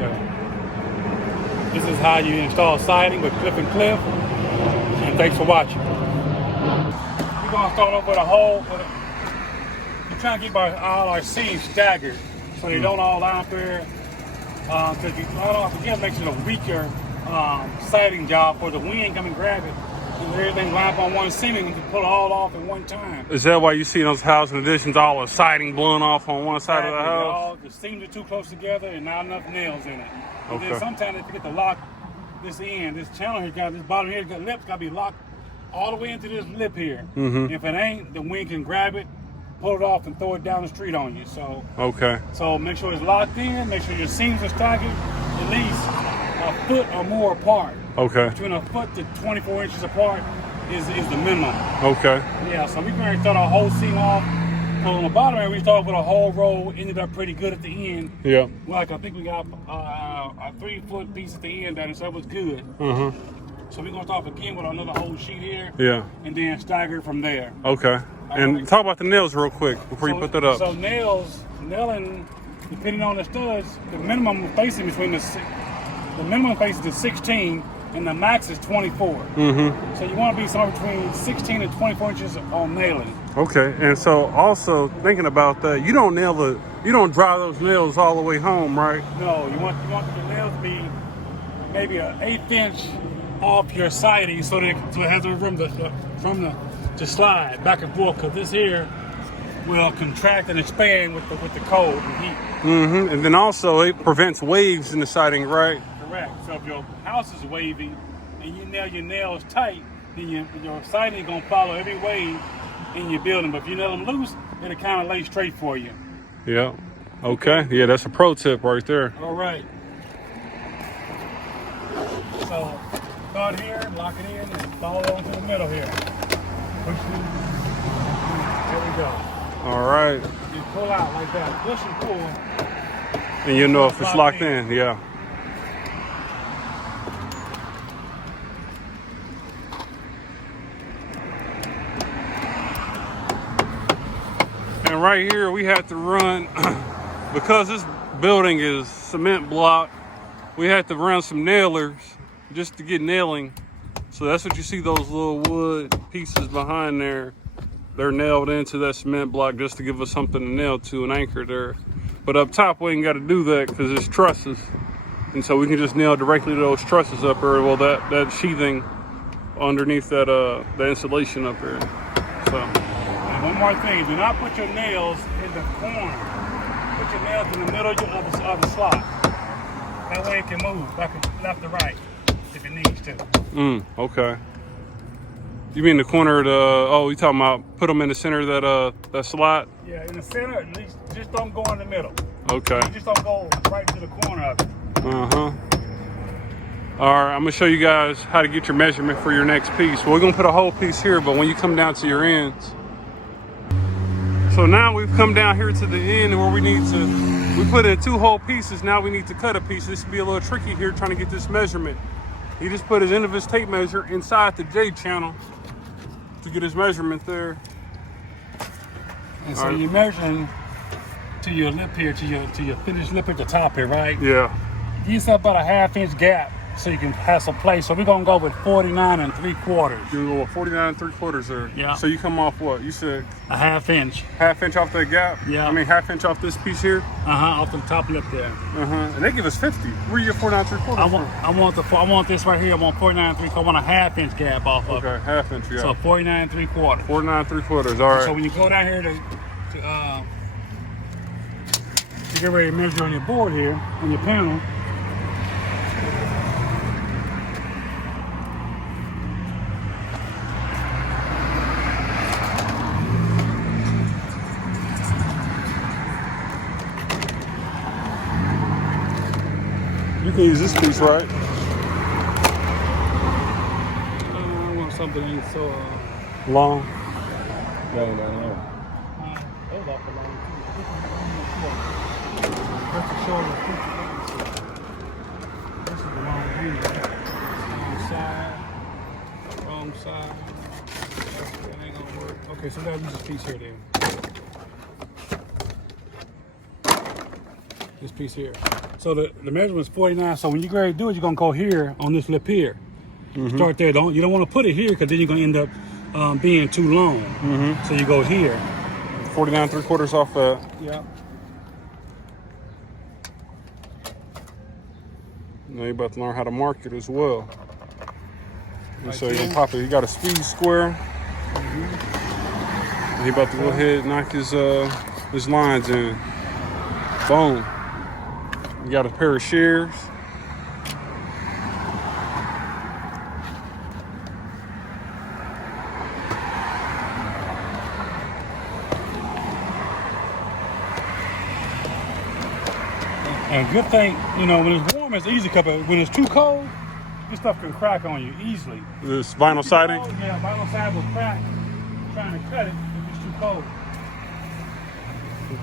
go. This is how you install siding with Cliff and Cliff. And thanks for watching. We're gonna start off with a hole. We're trying to keep all our seams staggered so they don't all line up there. Because if you line off again, makes it a weaker siding job for the wind come and grab it. And everything line up on one seam and you can pull it all off at one time. Is that why you see those housing additions, all the siding blowing off on one side of the house? The seams are too close together and not enough nails in it. And Okay. then sometimes they forget to lock this end. This channel here, got this bottom here, got lips, got to be locked all the way into this lip here. If it ain't, the wind can grab it, pull it off, and throw it down the street on you. So, so make sure it's locked in. Make sure your seams are staggered at least a foot or more apart. Between a foot to 24 inches apart is the minimum. Yeah. So we can start our whole seam off. So on the bottom here, we started with a whole roll. Ended up pretty good at the end. Yeah. Like I think we got a 3-foot piece at the end that so that was good. So we're gonna start again with another whole sheet here. Yeah. And then stagger from there. And talk about the nails real quick before you put that up. So nailing, depending on the studs, the minimum spacing between the minimum spacing is 16 and the max is 24. So you want to be somewhere between 16 and 24 inches on nailing. And so also thinking about that, you don't drive those nails all the way home, right? No, you want the nails to be maybe an 1/8 inch off your siding so it has room to slide back and forth, because this here will contract and expand with the cold and heat. And then also it prevents waves in the siding, right? Correct. So if your house is wavy and you nail your nails tight, then your siding is gonna follow every wave in your building. But if you nail them loose, it'll kind of lay straight for you. Yeah. Yeah, that's a pro tip right there. All right. So start here, lock it in, and follow on to the middle here. Push it. There we go. All right. You pull out like that. Push and pull. And you know if it's locked in. Yeah. And right here we have to run, because this building is cement block, we have to run some nailers just to get nailing. So that's what you see, those little wood pieces behind there. They're nailed into that cement block just to give us something to nail to, an anchor there. But up top we ain't got to do that because it's trusses. And so we can just nail directly to those trusses up there. Well, that sheathing underneath that insulation up there. So. And one more thing, do not put your nails in the corner. Put your nails in the middle of the slot. That way it can move back left to right if it needs to. You mean the corner of the, you talking about put them in the center of that slot? Yeah, in the center, at least just don't go in the middle. You just don't go right to the corner of it. All right, I'm gonna show you guys how to get your measurement for your next piece. We're gonna put a whole piece here, but when you come down to your ends. So now we've come down here to the end where we put in 2 whole pieces. Now we need to cut a piece. This will be a little tricky here trying to get this measurement. He just put his end of his tape measure inside the J channel to get his measurement there. And so you're measuring to your lip here, to your finished lip at the top here, right? Yeah. Give yourself about a 1/2 inch gap so you can have some place. So we're gonna go with 49 3/4. You're gonna go with 49 3/4 there. Yeah. So you come off what? You said a 1/2 inch. 1/2 inch off that gap? Yeah. I mean 1/2 inch off this piece here? Off the top lip there. And they give us 50. Where you get 49 3/4 from? I want this right here. I want 49 3/4. I want a 1/2 inch gap off of it. Okay, 1/2 inch, yeah. So 49 3/4. 49 3/4, all right. So when you go down here to get ready to measure on your board here, on your panel, you can use this piece, right? I want something that ain't so long. Those off the line. That's the shorter piece. This is the long piece. Wrong side. That ain't gonna work. Okay, so we gotta use this piece here then. This piece here. So the measurement is 49. So when you're ready to do it, you're gonna go here on this lip here. Start there. You don't want to put it here because then you're gonna end up being too long. So you go here. 49 3/4 off that. Yeah. Now you're about to learn how to mark it as well. And Right so you're there. gonna pop it. You got a speed square. And he about to go ahead and knock his lines in. Boom. You got a pair of shears. And a good thing, you know, when it's warm, it's easy to cut, but when it's too cold, this stuff can crack on you easily. This vinyl siding. Yeah, vinyl siding will crack trying to cut it if it's too cold.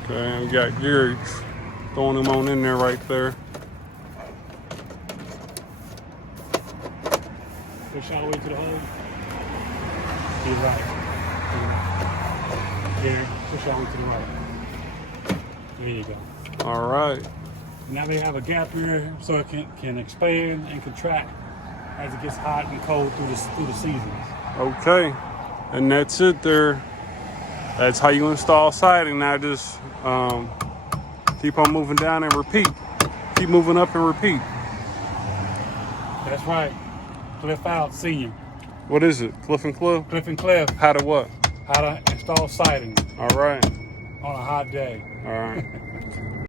Okay, and we got Gary throwing them on in there right there. Push all the way to the hole. He's right. Yeah, push all the way to the right. There you go. All right. Now they have a gap here so it can expand and contract as it gets hot and cold through the seasons. Okay, and that's it there. That's how you install siding. Now just keep on moving down and repeat. Keep moving up and repeat. That's right. Cliff out, senior. What is it? Cliff and Cliff? Cliff and Cliff. How to what? How to install siding All right. on a hot day. All right.